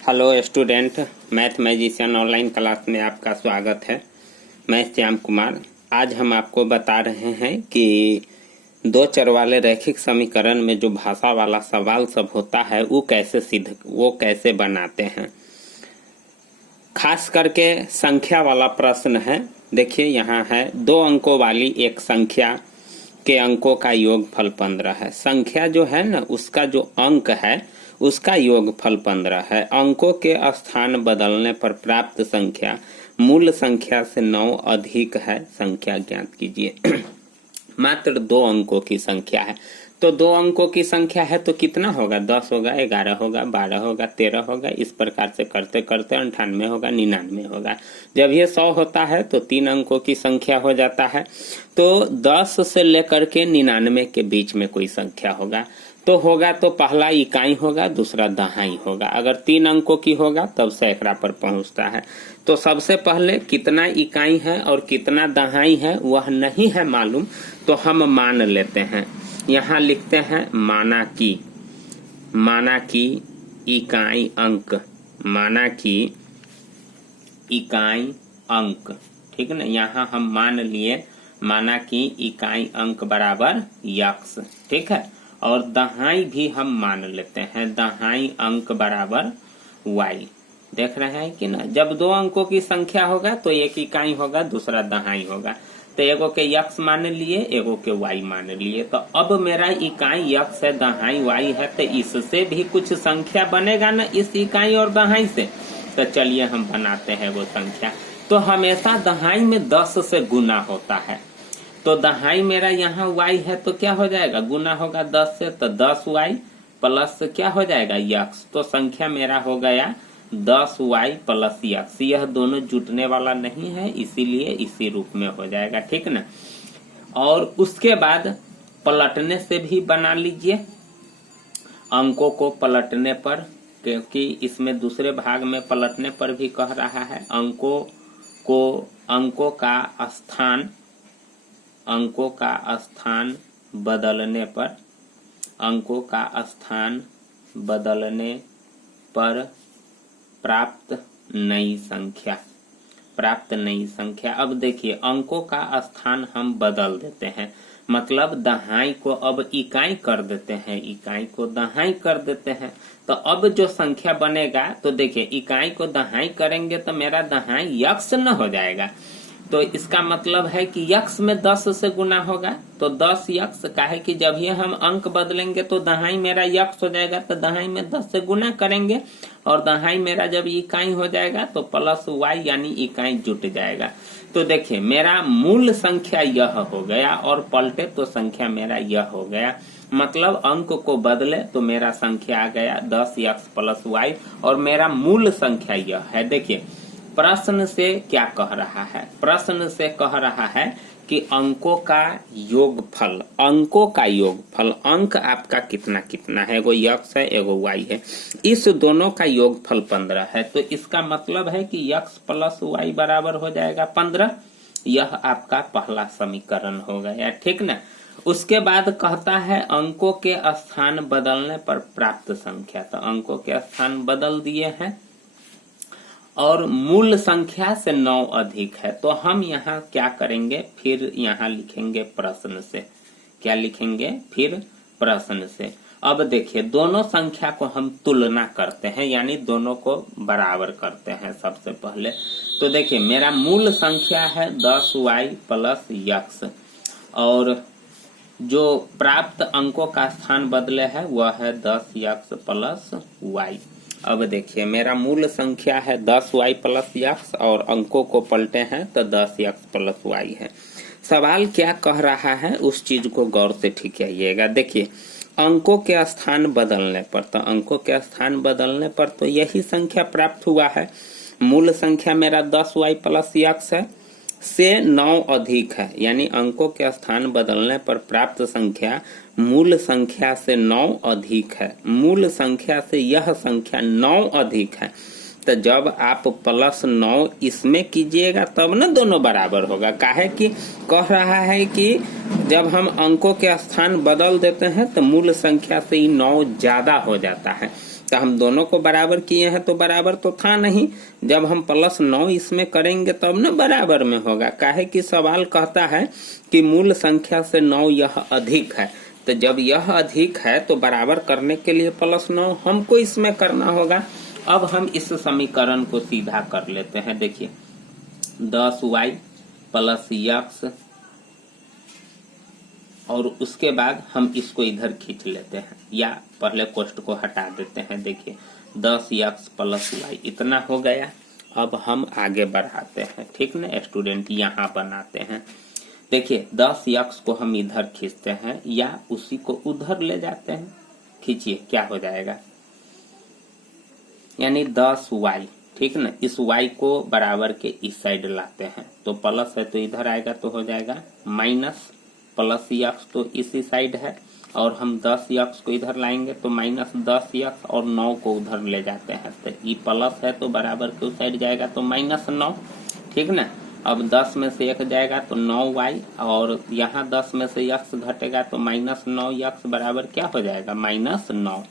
Hello student, math magician online class में आपका स्वागत है। मैं श्याम कुमार। आज हम आपको बता रहे हैं कि दो चर वाले रैखिक समीकरण में जो भाषा वाला सवाल सब होता है वो कैसे बनाते हैं। खास करके संख्या वाला प्रश्न है। देखिए यहाँ है 2 अंकों वाली एक संख्या के अंकों का योगफल 15 है। संख्या जो है ना, उसका जो अंक है उसका योगफल 15 है। अंकों के स्थान बदलने पर प्राप्त संख्या मूल संख्या से 9 अधिक है। संख्या ज्ञात कीजिए। मात्र 2 अंकों की संख्या है, तो 2 अंकों की संख्या है तो कितना होगा? 10 होगा, 11 होगा, 12 होगा, 13 होगा। इस प्रकार से करते करते 98 होगा, 99 होगा। जब ये 100 होता है तो 3 अंकों की संख्या हो जाता है। तो 10 से लेकर के 99 के बीच में कोई संख्या होगा तो पहला इकाई होगा, दूसरा दहाई होगा। अगर 3 अंकों की होगा तब सैकड़ा पर पहुंचता है। तो सबसे पहले कितना इकाई है और कितना दहाई है वह नहीं है मालूम, तो हम मान लेते हैं। यहाँ लिखते हैं माना की इकाई अंक, माना की इकाई अंक, ठीक है ना। यहाँ हम मान लिए माना की इकाई अंक बराबर यक्स, ठीक है। और दहाई भी हम मान लेते हैं, दहाई अंक बराबर वाई। देख रहे हैं कि ना, जब 2 अंकों की संख्या होगा तो एक इकाई होगा, दूसरा दहाई होगा। तो एगो के यक्स मान लिए, एगो के वाई मान लिए। तो अब मेरा इकाई यक्स है, दहाई वाई है, तो इससे भी कुछ संख्या बनेगा ना, इस इकाई और दहाई से। तो चलिए हम बनाते हैं वो संख्या। तो हमेशा दहाई में 10 से गुना होता है। तो दहाई मेरा यहाँ y है तो क्या हो जाएगा? गुना होगा 10 से, तो 10y प्लस क्या हो जाएगा? यक्स। तो संख्या मेरा हो गया 10y प्लस यक्स। यह दोनों जुटने वाला नहीं है, इसीलिए इसी रूप में हो जाएगा, ठीक ना। और उसके बाद पलटने से भी बना लीजिए, अंकों को पलटने पर, क्योंकि इसमें दूसरे भाग में पलटने पर भी कह रहा है। अंकों का स्थान बदलने पर प्राप्त नई संख्या। अब देखिए, अंकों का स्थान हम बदल देते हैं, मतलब दहाई को अब इकाई कर देते हैं, इकाई को दहाई कर देते हैं। तो अब जो संख्या बनेगा, तो देखिए इकाई को दहाई करेंगे तो मेरा दहाई यक्स न हो जाएगा। तो इसका मतलब है कि यक्स में 10 से गुना होगा, तो 10 यक्स का है कि जब ये हम अंक बदलेंगे तो दहाई मेरा यक्स हो जाएगा। तो दहाई में 10 से गुना करेंगे और दहाई मेरा जब इकाई हो जाएगा तो प्लस वाई यानी इकाई जुट जाएगा। तो देखिए मेरा मूल संख्या यह हो गया और पलटे तो संख्या मेरा यह हो गया। मतलब अंक को बदले तो मेरा संख्या आ गया 10 यक्स प्लस वाई और मेरा मूल संख्या यह है। देखिए प्रश्न से क्या कह रहा है? प्रश्न से कह रहा है कि अंकों का योगफल, अंक आपका कितना कितना है? एगो यक्स है, एगो वाई है, इस दोनों का योगफल 15 है। तो इसका मतलब है कि यक्स प्लस वाई बराबर हो जाएगा 15। यह आपका पहला समीकरण हो गया, ठीक ना। उसके बाद कहता है अंकों के स्थान बदलने पर प्राप्त संख्या। तो अंकों के स्थान बदल दिए हैं और मूल संख्या से 9 अधिक है। तो हम यहाँ क्या करेंगे? फिर यहाँ लिखेंगे प्रश्न से। क्या लिखेंगे? फिर प्रश्न से। अब देखिए दोनों संख्या को हम तुलना करते हैं, यानी दोनों को बराबर करते हैं सबसे पहले। तो देखिए मेरा मूल संख्या है 10y प्लस यक्स और जो प्राप्त अंकों का स्थान बदले है वह है 10 यक्स प्लस वाई। अब देखिए मेरा मूल संख्या है 10y प्लस यक्स और अंकों को पलटे हैं तो 10 यक्स प्लस वाई है। सवाल क्या कह रहा है उस चीज को गौर से ठिकाइएगा। देखिए अंकों के स्थान बदलने पर तो यही संख्या प्राप्त हुआ है। मूल संख्या मेरा 10y प्लस यक्स है से 9 अधिक है, यानी अंकों के स्थान बदलने पर प्राप्त संख्या मूल संख्या से 9 अधिक है। मूल संख्या से यह संख्या 9 अधिक है। तो जब आप प्लस 9 इसमें कीजिएगा तब ना दोनों बराबर होगा। काहे कि कह रहा है कि जब हम अंकों के स्थान बदल देते हैं तो मूल संख्या से ही 9 ज्यादा हो जाता है। तो हम दोनों को बराबर किए हैं तो बराबर तो था नहीं। जब हम +9 इसमें करेंगे तब न बराबर में होगा। काहे कि सवाल कहता है कि मूल संख्या से 9 यह अधिक है, तो जब यह अधिक है तो बराबर करने के लिए +9 हमको इसमें करना होगा। अब हम इस समीकरण को सीधा कर लेते हैं। देखिए 10y + x और उसके बाद हम इसको इधर खींच लेते हैं या पहले कोष्ठ को हटा देते हैं। देखिए 10x + y इतना हो गया। अब हम आगे बढ़ाते हैं, ठीक ना स्टूडेंट, यहाँ बनाते हैं। देखिए 10x को हम इधर खींचते हैं या उसी को उधर ले जाते हैं। खींचिए क्या हो जाएगा, यानी 10y, ठीक ना। इस y को बराबर के इस साइड लाते हैं तो प्लस है तो इधर आएगा तो हो जाएगा माइनस, +x तो इसी साइड है और हम 10x को इधर लाएंगे तो -10x और 9 को उधर ले जाते हैं तो ये प्लस है तो बराबर के उस साइड जाएगा तो -9, ठीक ना। अब 10 में से 1 जाएगा तो 9y और यहाँ 10 में से x घटेगा तो -9x बराबर क्या हो जाएगा, -9।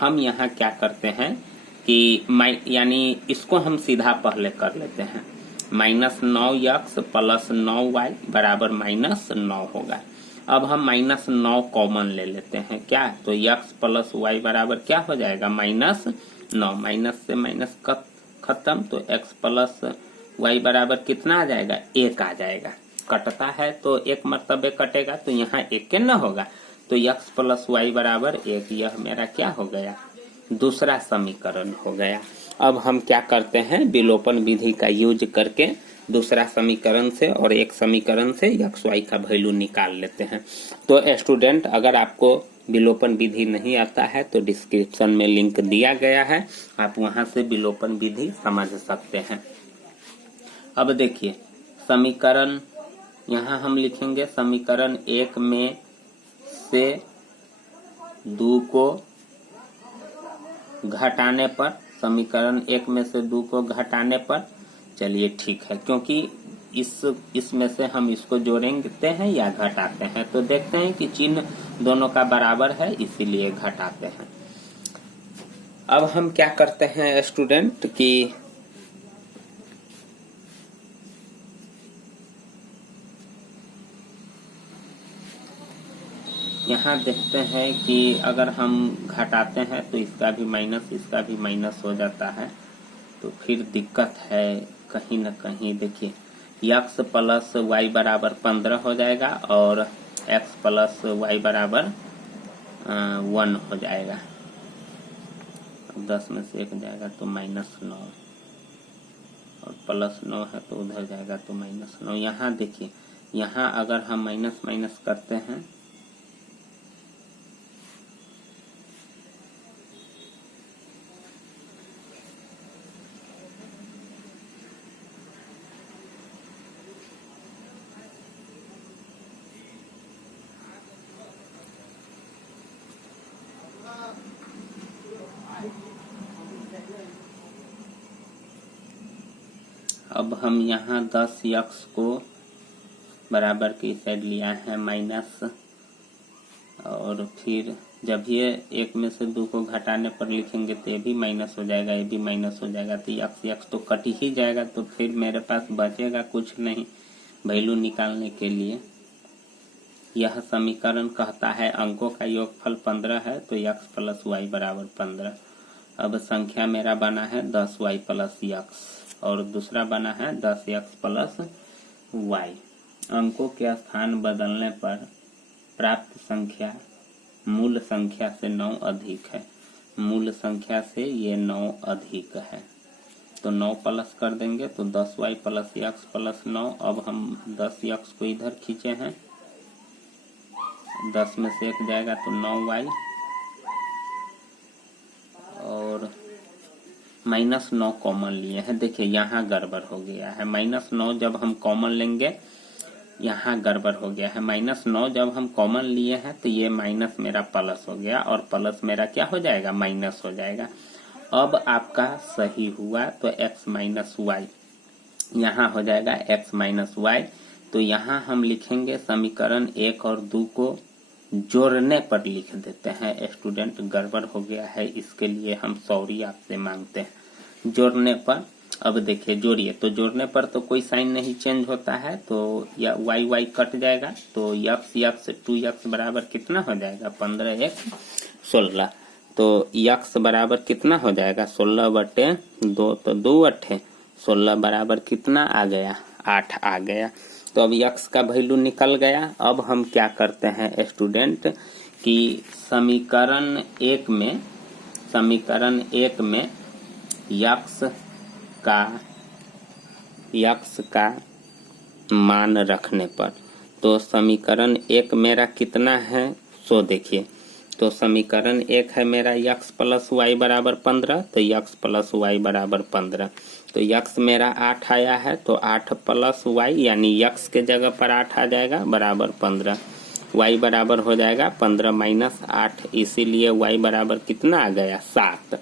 हम यहाँ क्या करते हैं कि यानी इसको हम सीधा पहले कर लेते हैं। -9x + 9y बराबर -9 होगा। अब हम -9 कॉमन ले लेते हैं क्या, तो x + y बराबर क्या हो जाएगा, -9। माइनस से माइनस खत्म तो x + y बराबर कितना आ जाएगा, 1 आ जाएगा। कटता है तो एक मर्तबे कटेगा तो यहाँ 1 न होगा तो x + y बराबर 1। यह मेरा क्या हो गया, दूसरा समीकरण हो गया। अब हम क्या करते हैं, विलोपन विधि का यूज करके दूसरा समीकरण से और एक समीकरण से x y का वैल्यू निकाल लेते हैं। तो स्टूडेंट अगर आपको विलोपन विधि नहीं आता है तो डिस्क्रिप्शन में लिंक दिया गया है, आप वहां से विलोपन विधि समझ सकते हैं। अब देखिए समीकरण यहाँ हम लिखेंगे, समीकरण 1 में से 2 को घटाने पर, समीकरण 1 में से 2 को घटाने पर, चलिए ठीक है, क्योंकि इसमें से हम इसको जोड़ेंगे हैं या घटाते हैं तो देखते हैं कि चिन्ह दोनों का बराबर है इसीलिए घटाते हैं। अब हम क्या करते हैं स्टूडेंट कि यहाँ देखते हैं कि अगर हम घटाते हैं तो इसका भी माइनस इसका भी माइनस हो जाता है तो फिर दिक्कत है कहीं न कहीं। देखिए x + y बराबर 15 हो जाएगा और x + y बराबर 1 हो जाएगा। 10 में से 1 जाएगा तो -9 और +9 है तो उधर जाएगा तो -9। यहाँ देखिए, यहाँ अगर हम माइनस माइनस करते हैं अब हम यहाँ 10x को बराबर की साइड लिया है माइनस, और फिर जब ये 1 में से 2 को घटाने पर लिखेंगे तो ये भी माइनस हो जाएगा, ये भी माइनस हो जाएगा तो x तो कट ही जाएगा तो फिर मेरे पास बचेगा कुछ नहीं वैल्यू निकालने के लिए। यह समीकरण कहता है अंकों का योगफल 15 है तो x + y बराबर 15। अब संख्या मेरा बना है 10y + x और दूसरा बना है 10x + y। अंकों के स्थान बदलने पर प्राप्त संख्या मूल संख्या से 9 अधिक है। मूल संख्या से ये 9 अधिक है तो 9 प्लस कर देंगे तो 10y + x + 9। अब हम 10x को इधर खींचे हैं, 10 में से 1 जाएगा तो 9y और -9 कॉमन लिए हैं। देखिए यहाँ गड़बड़ हो गया है, -9 जब हम कॉमन लेंगे यहाँ गड़बड़ हो गया है। -9 जब हम कॉमन लिए हैं तो ये माइनस मेरा प्लस हो गया और प्लस मेरा क्या हो जाएगा, माइनस हो जाएगा। अब आपका सही हुआ तो x - y यहाँ हो जाएगा x - y। तो यहाँ हम लिखेंगे समीकरण 1 और 2 को जोड़ने पर लिख देते हैं। स्टूडेंट गड़बड़ हो गया है, इसके लिए हम सॉरी आपसे मांगते हैं। जोड़ने पर अब देखिए जोड़िए, तो जोड़ने पर तो कोई साइन नहीं चेंज होता है, तो या वाई वाई कट जाएगा, तो यक्स यक्स 2x बराबर कितना हो जाएगा 15 एक 16। तो यक्स बराबर कितना हो जाएगा 16/2, तो 2 अट्ठे 16 बराबर कितना आ गया 8 आ गया। तो अब यक्स का वैल्यू निकल गया। अब हम क्या करते हैं स्टूडेंट कि समीकरण एक में यक्स का मान रखने पर, तो समीकरण एक मेरा कितना है सो देखिए, तो समीकरण एक है मेरा यक्स प्लस वाई बराबर 15, तो यक्स प्लस वाई बराबर 15, तो यक्स मेरा 8 आया है, तो 8 प्लस वाई यानी यक्स के जगह पर 8 आ जाएगा बराबर 15, वाई बराबर हो जाएगा 15 माइनस 8, इसीलिए वाई बराबर कितना आ गया 7।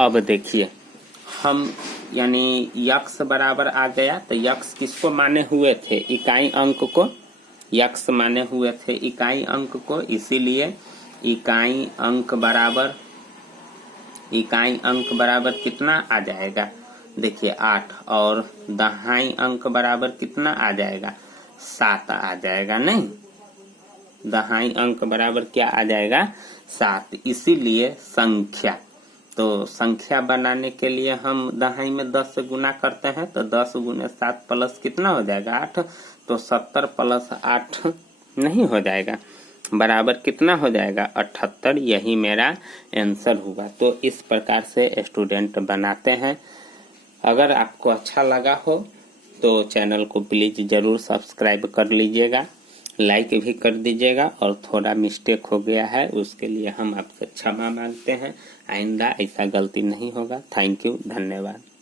अब देखिए हम यानी यक्स बराबर आ गया, तो यक्स किसको माने हुए थे इकाई अंक को, यक्स माने हुए थे इकाई अंक को, इसीलिए इकाई अंक बराबर कितना आ जाएगा देखिए 8, और दहाई अंक बराबर कितना आ जाएगा 7 आ जाएगा। नहीं, दहाई अंक बराबर क्या आ जाएगा 7। इसीलिए संख्या, तो संख्या बनाने के लिए हम दहाई में 10 से गुना करते हैं, तो 10 गुने 7 प्लस कितना हो जाएगा 8, तो 70 प्लस 8 नहीं हो जाएगा बराबर कितना हो जाएगा 78। यही मेरा आंसर हुआ। तो इस प्रकार से स्टूडेंट बनाते हैं। अगर आपको अच्छा लगा हो तो चैनल को प्लीज जरूर सब्सक्राइब कर लीजिएगा, लाइक भी कर दीजिएगा, और थोड़ा मिस्टेक हो गया है उसके लिए हम आपसे क्षमा मांगते हैं। आइंदा ऐसा गलती नहीं होगा। थैंक यू, धन्यवाद।